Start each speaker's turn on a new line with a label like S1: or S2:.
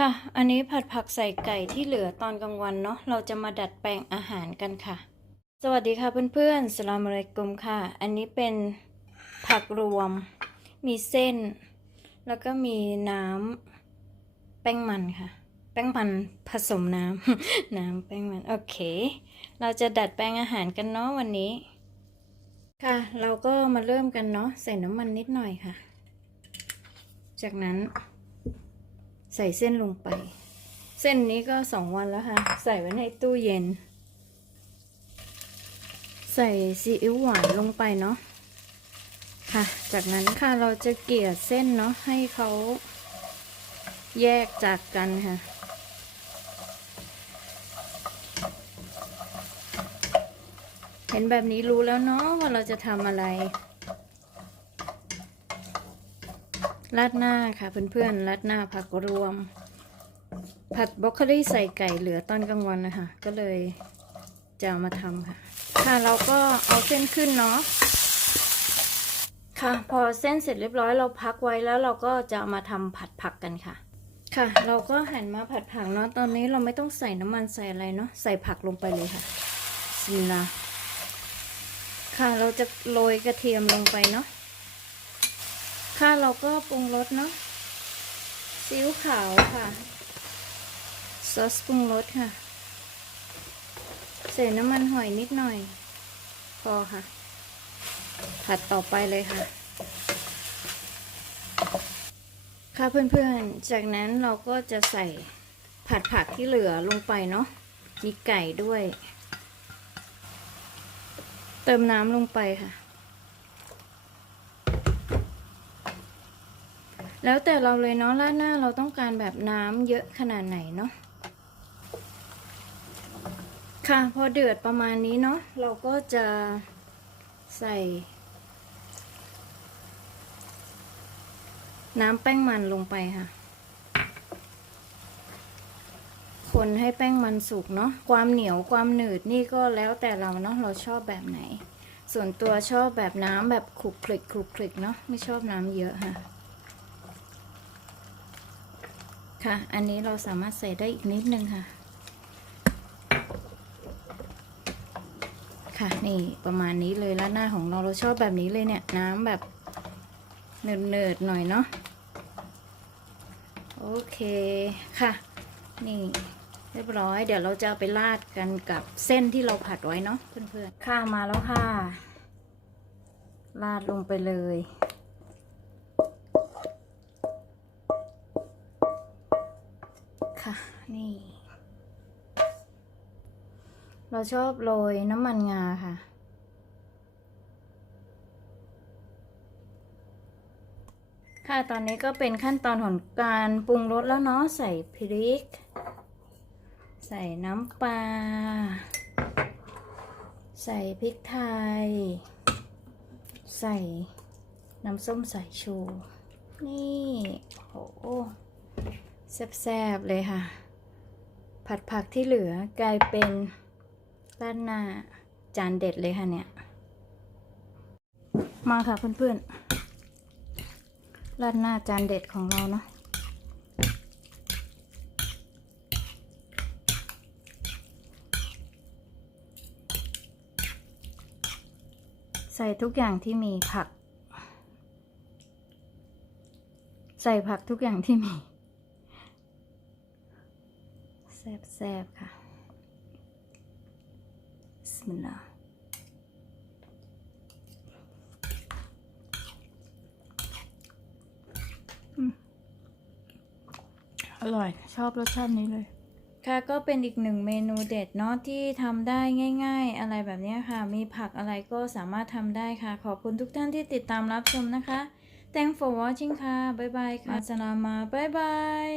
S1: ค่ะ อันนี้ผัดผักใส่ไก่ที่เหลือตอนกลางวันเนาะ เราจะมาดัดแปลงอาหารกันค่ะ สวัสดีค่ะเพื่อนๆสลามอะลัยกุมค่ะ อันนี้เป็นผักรวม มีเส้น แล้วก็มีน้ำแป้งมันค่ะ แป้งมันผสมน้ำ น้ำแป้งมัน โอเค เราจะดัดแปลงอาหารกันเนาะวันนี้ ค่ะ เราก็มาเริ่มกันเนาะ ใส่น้ำมันนิดหน่อยค่ะ จากนั้น ใส่เส้นลงไป เส้นนี้ก็สองวันแล้วค่ะ ใส่ไว้ในตู้เย็น ใส่ซีอิ๊วหวานลงไปเนาะค่ะ จากนั้นค่ะเราจะเกลี่ยเส้นเนาะให้เขาแยกจากกันค่ะเห็นแบบนี้รู้แล้วเนาะว่าเราจะทำอะไร ราดหน้าค่ะเพื่อนๆราดหน้าผักรวม ผัดบรอกโคลีใส่ไก่เหลือตอนกลางวันนะคะก็เลยจะเอามาทำค่ะ ค่ะเราก็เอาเส้นขึ้นเนาะค่ะ พอเส้นเสร็จเรียบร้อยเราพักไว้แล้วเราก็จะเอามาทำผัดผักกันค่ะ ค่ะ เราก็หันมาผัดผักเนาะตอนนี้เราไม่ต้องใส่น้ำมันใส่อะไรเนาะใส่ผักลงไปเลยค่ะซิมลาค่ะเราจะโรยกระเทียมลงไปเนาะ ค่ะเราก็ปรุงรสเนาะซีอิ๊วขาวค่ะ ซอสปรุงรสค่ะ ใส่น้ำมันหอยนิดหน่อย พอค่ะ ผัดต่อไปเลยค่ะ ค่ะเพื่อนๆ จากนั้นเราก็จะใส่ผัดผักที่เหลือลงไปเนาะ มีไก่ด้วย เติมน้ำลงไปค่ะ แล้วแต่เราเลยเนาะราดหน้าเราต้องการแบบน้ำเยอะขนาดไหนเนาะค่ะพอเดือดประมาณนี้เนาะเราก็จะใส่ น้ำแป้งมันลงไปค่ะ คนให้แป้งมันสุกเนาะความเหนียวความหนืดนี่ก็แล้วแต่เราเนาะเราชอบแบบไหน ส่วนตัวชอบแบบน้ำแบบคลุกคลิกคลุกคลิกเนาะไม่ชอบน้ำเยอะค่ะ ค่ะ อันนี้เราสามารถใส่ได้อีกนิดนึงค่ะ ค่ะ นี่ประมาณนี้เลยแล้วหน้าของเราเราชอบแบบนี้เลยเนี่ย น้ำแบบเนิดๆหน่อยเนาะ โอเคค่ะ นี่เรียบร้อย เดี๋ยวเราจะาไปราดกันกับเส้นที่เราผัดไว้เนาะเพื่อนๆ ค่ะมาแล้วค่ะ ราดลงไปเลย ค่ะ นี่ เราชอบโรยน้ำมันงาค่ะ ค่ะตอนนี้ก็เป็นขั้นตอนของการปรุงรสแล้วเนาะใส่พริก ใส่น้ำปลาใส่พริกไทย ใส่น้ำส้มสายชู นี่โห แซ่บๆเลยค่ะ ผัดผักที่เหลือกลายเป็นราดหน้าจานเด็ดเลยค่ะเนี่ย มาค่ะเพื่อนๆราดหน้าจานเด็ดของเราเนาะใส่ทุกอย่างที่มีผัก ใส่ผักทุกอย่างที่มี แซ่บแซบๆค่ะบิสมิลลาห์อืมอร่อย ชอบรสชาตินี้เลย ค่ะก็เป็นอีกหนึ่งเมนูเด็ดเนาะที่ทำได้ง่าย ๆ อะไรแบบนี้ค่ะ มีผักอะไรก็สามารถทำได้ค่ะ ขอบคุณทุกท่านที่ติดตามรับชมนะคะ Thanks for watching ค่ะ บ๊ายบายค่ะสลามา บ๊ายบาย